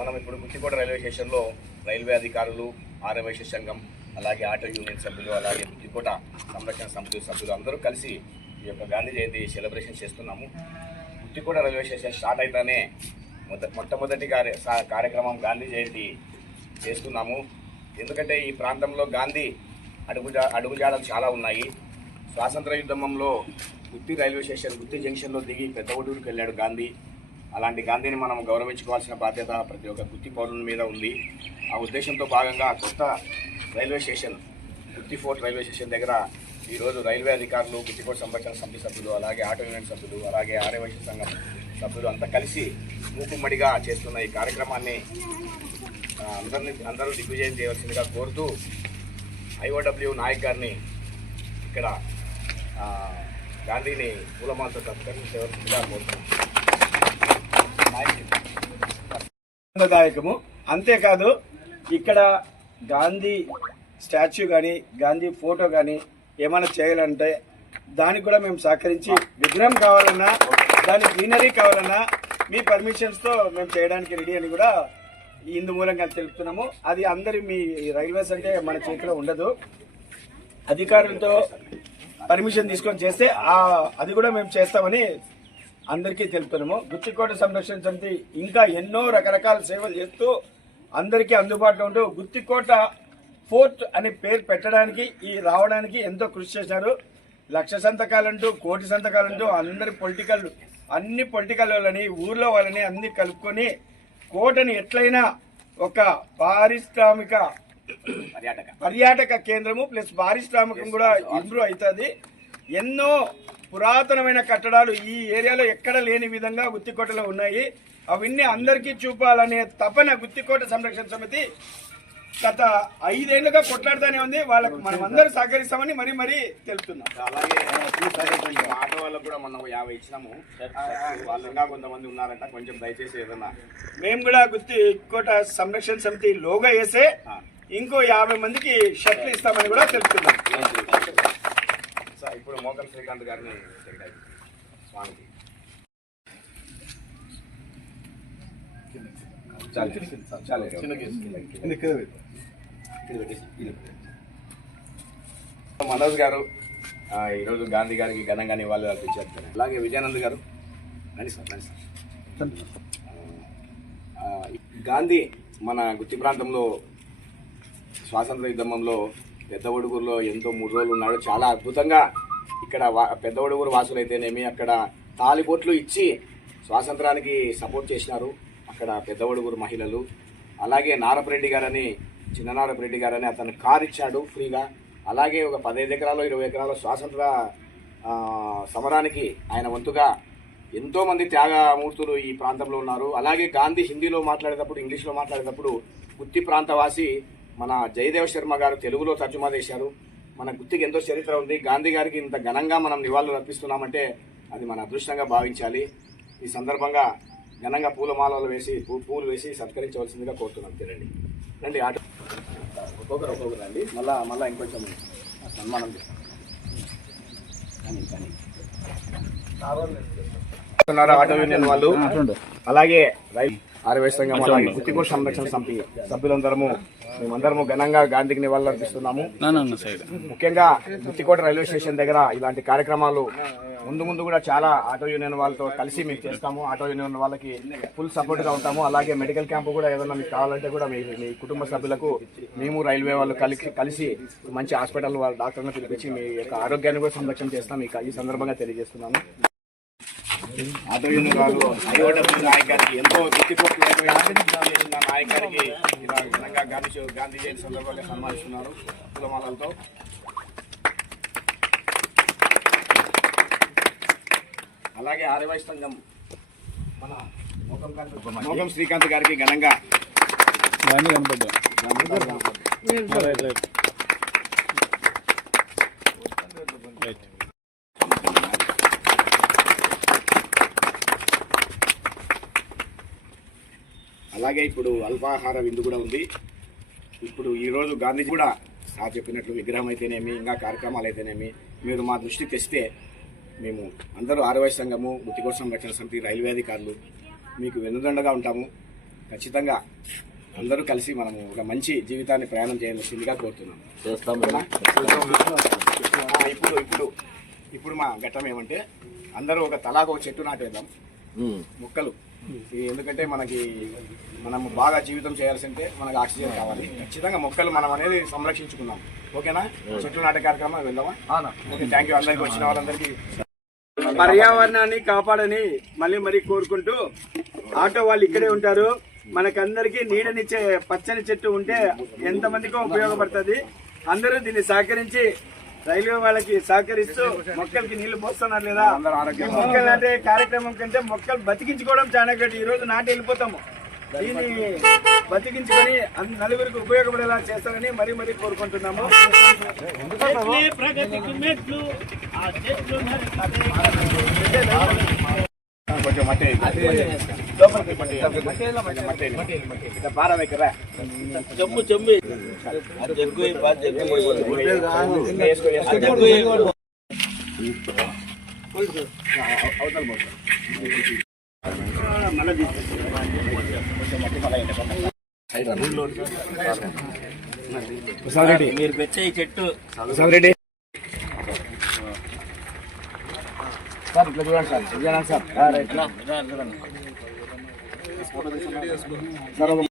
మనం ఇప్పుడు గుత్తికోట రైల్వే స్టేషన్లో రైల్వే అధికారులు ఆర్యవైశ్య సంఘం అలాగే ఆటో యూనియన్ సభ్యులు అలాగే గుత్తికోట సంరక్షణ సమితి సభ్యులు అందరూ కలిసి ఈ యొక్క గాంధీ జయంతి సెలబ్రేషన్ చేస్తున్నాము. గుత్తికోట రైల్వే స్టేషన్ స్టార్ట్ అయితేనే మొద మొట్టమొదటి కార్య సా- కార్యక్రమం గాంధీ జయంతి చేస్తున్నాము. ఎందుకంటే ఈ ప్రాంతంలో గాంధీ అడుగుజా అడుగుజాడలు చాలా ఉన్నాయి. స్వాతంత్ర ఉద్యమంలో గుత్తి రైల్వే స్టేషన్ గుత్తి జంక్షన్లో దిగి పెద్ద ఒడూరుకు వెళ్ళాడు గాంధీ. అలాంటి గాంధీని మనం గౌరవించుకోవాల్సిన బాధ్యత ప్రతి ఒక్క గుత్తి పౌరుల మీద ఉంది. ఆ ఉద్దేశంతో భాగంగా కొత్త railway station Gooty fort railway station దగ్గర ఈరోజు రైల్వే అధికారులు గుత్తికోట సంరక్షణ సమితి సభ్యులు అలాగే ఆటో యూనియన్ సభ్యులు అలాగే ఆర్యవైశ్య సంఘం సభ్యులు అంతా కలిసి మూకుమ్మడిగా చేస్తున్న ఈ కార్యక్రమాన్ని అందరినీ అందరూ దిగ్విజయం చేయవలసిందిగా కోరుతూ ఐఓడబ్ల్యూ నాయక్ గారిని ఇక్కడ గాంధీని పూలమాలతో సత్కరించవలసిందిగా కోరుతున్నాను ఆనందదాయకము అంతేకాదు ఇక్కడ గాంధీ స్టాచ్యూ కానీ గాంధీ ఫోటో కానీ ఏమైనా చేయాలంటే దానికి కూడా మేము సహకరించి విగ్రహం కావాలన్నా దాని గ్రీనరీ కావాలన్నా మీ పర్మిషన్స్తో మేము చేయడానికి రెడీ అని కూడా ఇందు మూలంగా తెలుపుతున్నాము. అది అందరి మీ రైల్వేస్ అంటే మన చేతిలో ఉండదు. అధికారులతో పర్మిషన్ తీసుకొని చేస్తే అది కూడా మేము చేస్తామని అందరికీ తెలుపుతున్నాము. గుత్తికోట సంరక్షణ సమితి ఇంకా ఎన్నో రకరకాల సేవలు చేస్తూ అందరికీ అందుబాటులో ఉంటూ గుత్తికోట ఫోర్ట్ అనే పేరు పెట్టడానికి ఈ రావడానికి ఎంతో కృషి చేశారు. లక్ష సంతకాలంటూ కోటి సంతకాలంటూ అందరి పొలిటికల్ అన్ని పొలిటికల్ వాళ్ళని ఊర్లో వాళ్ళని అన్ని కలుపుకొని కోటని ఎట్లయినా ఒక పారిశ్రామిక పర్యాటక. పర్యాటక కేంద్రము ప్లస్ పారిశ్రామికం కూడా ఇంప్రూవ్ అవుతుంది. ఎన్నో పురాతనమైన కట్టడాలు ఈ ఏరియాలో ఎక్కడ లేని విధంగా గుత్తికోటలో ఉన్నాయి. అవన్నీ అందరికీ చూపాలనే తపన గుత్తికోట సంరక్షణ సమితి గత ఐదేళ్ళుగా కొట్లాడుతూనే ఉంది. వాళ్ళకు మనం అందరూ సహకరిస్తామని మరీ మరీ తెలుపుతున్నాం. అలాగే ఆటో వాళ్ళకు కూడా మనం యాభై ఇచ్చినాము. వాళ్ళు ఇంకా కొంతమంది ఉన్నారంట. కొంచెం దయచేసి ఏదన్నా మేము కూడా గుత్తికోట సంరక్షణ సమితి లోగో వేసే ఇంకో యాభై మందికి షర్ట్లు ఇస్తామని కూడా తెలుపుతున్నాం. ఇప్పుడు మోకల్ శ్రీకాంత్ గారిని సెక్రటరీ స్వామికి. మనోజ్ గారు ఈరోజు గాంధీ గారికి ఘనంగా నివాళులు అర్పించారు అలాగే విజయానంద్ గారు. రండి సార్ రండి సార్. గాంధీ మన గుత్తి ప్రాంతంలో స్వాతంత్ర యుద్ధంలో పెద్ద ఒడుగురులో ఎంతో మూడు రోజులు ఉన్నాడు. చాలా అద్భుతంగా ఇక్కడ వా- పెద్ద ఒడుగురు వాసులైతేనేమి అక్కడ తాలిబొట్లు ఇచ్చి స్వాతంత్రానికి సపోర్ట్ చేసినారు అక్కడ పెద్ద ఒడుగురు మహిళలు. అలాగే నారపరెడ్డి గారని చిన్ననారపరెడ్డి గారని అతను కార్ ఇచ్చాడు ఫ్రీగా. అలాగే ఒక పదహైదు ఎకరాలు ఇరవై ఎకరాలు స్వాతంత్ర సమరానికి ఆయన వంతుగా ఎంతోమంది త్యాగమూర్తులు ఈ ప్రాంతంలో ఉన్నారు. అలాగే గాంధీ హిందీలో మాట్లాడేటప్పుడు ఇంగ్లీష్లో మాట్లాడేటప్పుడు గుత్తి ప్రాంతవాసి మన జయదేవ్ శర్మ గారు తెలుగులో తర్జుమా చేశారు. మన గుత్తికి ఎంతో చరిత్ర ఉంది. గాంధీ గారికి ఇంత ఘనంగా మనం నివాళులు అర్పిస్తున్నామంటే అది మన అదృష్టంగా భావించాలి. ఈ సందర్భంగా ఘనంగా పూలమాలలు వేసి పూ- పూలు వేసి సత్కరించవలసిందిగా కోరుతున్నాం. తినండి. రండి ఆటో. ఒక్కొక్కరు ఒక్కొక్కరు రండి. మళ్ళా మళ్ళా ఇంకొంచెం సన్మానం చేస్తాం. ఆటో యూనియన్ వాళ్ళు. అలాగే రైలు సంఘం అలాగే గుత్తికోట సంరక్షణ సమితి సభ్యులందరము మేమందరము ఘనంగా గాంధీకి నివాళులు అర్పిస్తున్నాము ముఖ్యంగా గుత్తికోట రైల్వే స్టేషన్ దగ్గర ఇలాంటి కార్యక్రమాలు ముందు ముందు కూడా చాలా ఆటో యూనియన్ వాళ్ళతో కలిసి మేము చేస్తాము. ఆటో యూనియన్ వాళ్ళకి ఫుల్ సపోర్ట్గా ఉంటాము. అలాగే మెడికల్ క్యాంప్ కూడా ఏదైనా మీకు కావాలంటే కూడా మీ మీ కుటుంబ సభ్యులకు మేము రైల్వే వాళ్ళు కలిసి కలిసి మంచి హాస్పిటల్ వాళ్ళ డాక్టర్ని పిలిపించి మీ యొక్క ఆరోగ్యాన్ని కూడా సంరక్షణ చేస్తాం. ఈ ఈ సందర్భంగా తెలియజేస్తున్నాము. ఆటో యూనియన్ వాళ్ళు ఎంతో ఘనంగా గాంధీ గాంధీ జయంతి సందర్భంగా సన్మానిస్తున్నారు పూలమాలలతో. అలాగే ఆర్యవైశ్య సంఘం మన మోకం శ్రీకాంత్ గారికి ఘనంగా అలాగే ఇప్పుడు అల్పాహార విందు కూడా ఉంది. ఇప్పుడు ఈరోజు గాంధీ కూడా సార్ చెప్పినట్లు విగ్రహం అయితేనేమి ఇంకా కార్యక్రమాలు అయితేనేమి మీరు మా దృష్టికి తెస్తే మేము అందరూ ఆరవై సంఘము గుత్తికోట సంరక్షణ సమితి రైల్వే అధికారులు మీకు వెన్నుదండగా ఉంటాము. ఖచ్చితంగా అందరూ కలిసి మనము ఒక మంచి జీవితాన్ని ప్రయాణం చేయాల్సిందిగా కోరుతున్నాను ఆ, ఇప్పుడు ఇప్పుడు ఇప్పుడు మా ఘట్టం ఏమంటే అందరూ ఒక తలాగా ఒక చెట్టు నాటేద్దాం. మొక్కలు. ఎందుకంటే మనకి మనం బాగా జీవితం చేయాల్సింటే మనకు ఆక్సిజన్ కావాలి. ఖచ్చితంగా మొక్కలు మనం అనేది సంరక్షించుకుందాం. ఓకేనా? చెట్లు నాటే కార్యక్రమం వెళ్దామా? ఓకే థ్యాంక్ యూ అందరికి వచ్చిన వాళ్ళందరికీ పర్యావరణాన్ని కాపాడని మళ్ళీ మరీ కోరుకుంటూ ఆటో వాళ్ళు ఇక్కడే ఉంటారు. మనకందరికీ నీడనిచ్చే పచ్చని చెట్టు ఉంటే ఎంతమందికో ఉపయోగపడుతుంది. అందరూ దీన్ని సహకరించి రైల్వే వాళ్ళకి సహకరిస్తూ మొక్కలకి నీళ్ళు పోస్తున్నారు లేదా? మొక్కలు నాటే కార్యక్రమం కంటే మొక్కలు బతికించుకోవడం చాలా గట్టి. ఈ రోజు నాటి వెళ్ళిపోతాము. దీన్ని బతికించుకొని నలుగురికి ఉపయోగపడేలా చేస్తారని మరీ మరీ కోరుకుంటున్నాము. కొంచెం మట్టి లోపలికి పార జగ్గు. అవతల. మళ్ళీ. కొంచెం మళ్ళీ మీరు ఈ చెట్టు. సార్ ఇట్లా చూడండి సార్ చూడండి సార్ రా, సార్